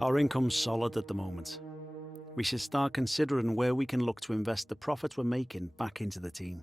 Our income's solid at the moment. We should start considering where we can look to invest the profits we're making back into the team.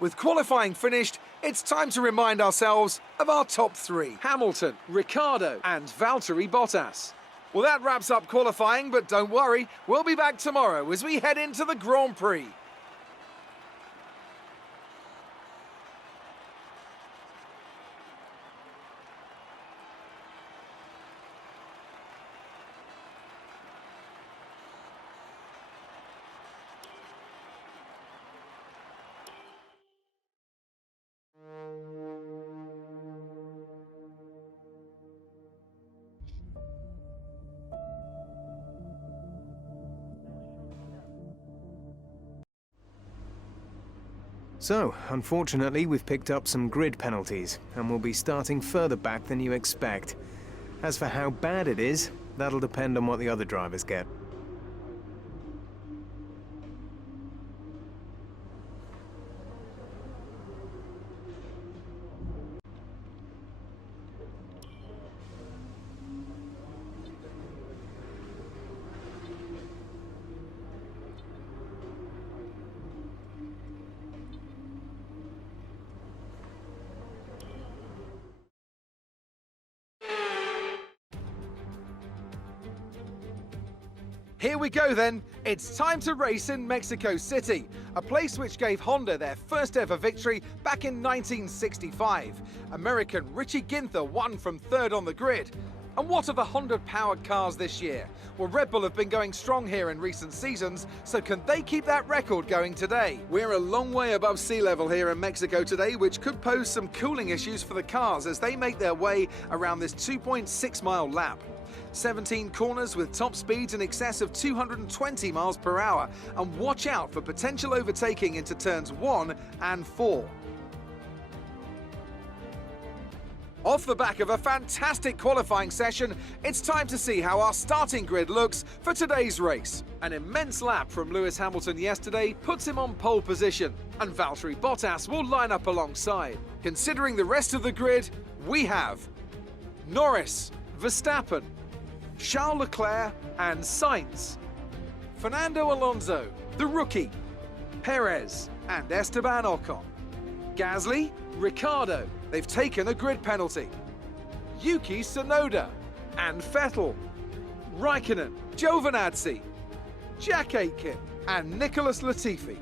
With qualifying finished, it's time to remind ourselves of our top three: Hamilton, Ricciardo and Valtteri Bottas. Well, that wraps up qualifying, but don't worry, we'll be back tomorrow as we head into the Grand Prix. So, unfortunately, we've picked up some grid penalties, and we'll be starting further back than you expect. As for how bad it is, that'll depend on what the other drivers get. Here we go then, it's time to race in Mexico City, a place which gave Honda their first ever victory back in 1965. American Richie Ginther won from third on the grid. And what are the Honda-powered cars this year? Well, Red Bull have been going strong here in recent seasons, so can they keep that record going today? We're a long way above sea level here in Mexico today, which could pose some cooling issues for the cars as they make their way around this 2.6-mile lap. 17 corners with top speeds in excess of 220 miles per hour, and watch out for potential overtaking into turns 1 and 4. Off the back of a fantastic qualifying session, it's time to see how our starting grid looks for today's race. An immense lap from Lewis Hamilton yesterday puts him on pole position, and Valtteri Bottas will line up alongside. Considering the rest of the grid, we have Norris, Verstappen, Charles Leclerc and Sainz, Fernando Alonso, the rookie, Perez and Esteban Ocon, Gasly, Ricciardo, they've taken a grid penalty, Yuki Tsunoda, and Vettel, Raikkonen, Giovinazzi, Jack Aitken, and Nicholas Latifi,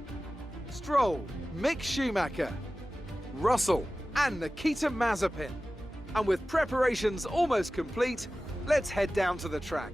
Stroll, Mick Schumacher, Russell, and Nikita Mazepin. And with preparations almost complete, let's head down to the track.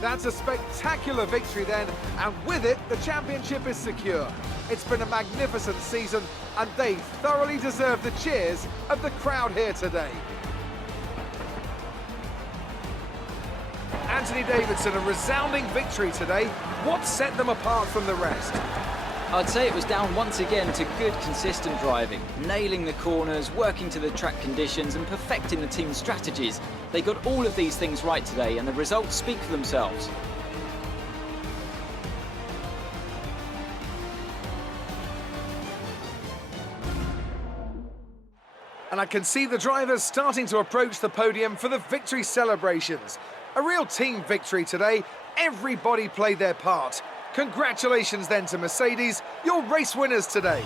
That's a spectacular victory then, and with it, the championship is secure. It's been a magnificent season, and they thoroughly deserve the cheers of the crowd here today. Anthony Davidson, a resounding victory today. What set them apart from the rest? I'd say it was down once again to good, consistent driving, nailing the corners, working to the track conditions and perfecting the team's strategies. They got all of these things right today and the results speak for themselves. And I can see the drivers starting to approach the podium for the victory celebrations. A real team victory today. Everybody played their part. Congratulations then to Mercedes, your race winners today.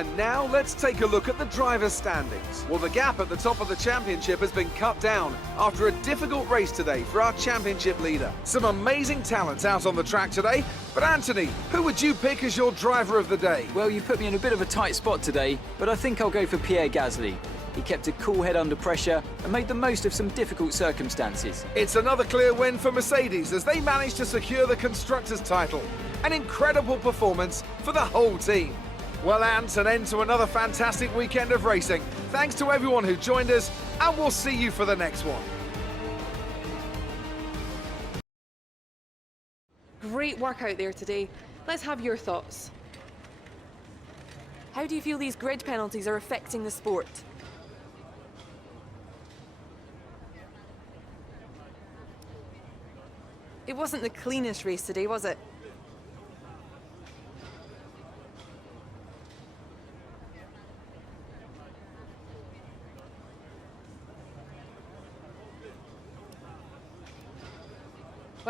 And now let's take a look at the driver's standings. Well, the gap at the top of the championship has been cut down after a difficult race today for our championship leader. Some amazing talents out on the track today, but Anthony, who would you pick as your driver of the day? Well, you put me in a bit of a tight spot today, but I think I'll go for Pierre Gasly. He kept a cool head under pressure and made the most of some difficult circumstances. It's another clear win for Mercedes as they managed to secure the Constructors' title. An incredible performance for the whole team. Well, Ant, an end to another fantastic weekend of racing. Thanks to everyone who joined us, and we'll see you for the next one. Great work out there today. Let's have your thoughts. How do you feel these grid penalties are affecting the sport? It wasn't the cleanest race today, was it?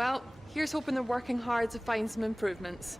Well, here's hoping they're working hard to find some improvements.